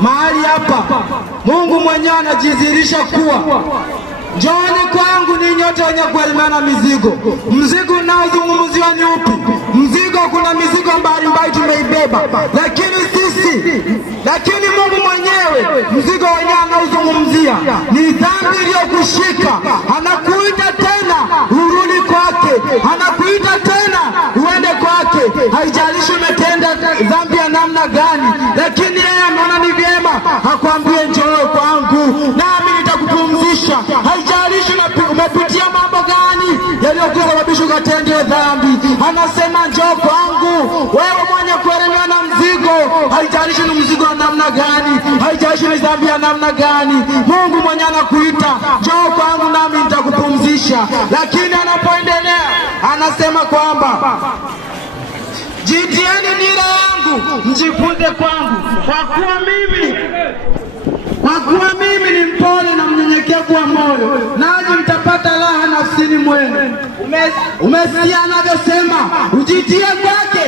mahali hapa Mungu mwenyewe anajidhihirisha kuwa njooni kwangu ninyi nyote wenye kuelemewa mizigo. Mzigo unaozungumziwa ni upi? Mzigo, kuna mizigo mbalimbali tumeibeba, lakini Mungu mwenyewe mzigo wenyewe anaozungumzia ni dhambi iliyokushika. Anakuita tena urudi kwake, anakuita tena uende kwake. Haijalishi umetenda dhambi ya namna gani, lakini yeye anaona ni vyema akwambie njoo kwangu nami nitakupumzisha. Haijalishi umepitia mambo gani yaliyokusababisha ukatende dhambi, anasema njoo kwangu wewe mwenye kuelemewa na mzigo. Haijalishi ni mzigo wa namna gani, haijalishi ni dhambi ya namna gani, Mungu mwenye anakuita njoo kwangu nami nitakupumzisha. Lakini anapoendelea anasema kwamba jitieni nira yangu mjifunze kwangu, kwa kuwa mimi ni mpole na mnyenyekevu wa moyo, nanyi mtapata raha nafsini mwenu. Umesikia anavyosema ujitie kwake